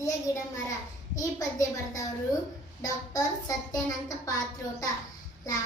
ಪದ್ಯ ಗಿಡ ಮರ ಈ ಪದ್ಯ ಬರೆದವರು ಡಾಕ್ಟರ್ ಸತ್ಯನಂತ ಪಾತ್ರೋಟ. ಲಾ.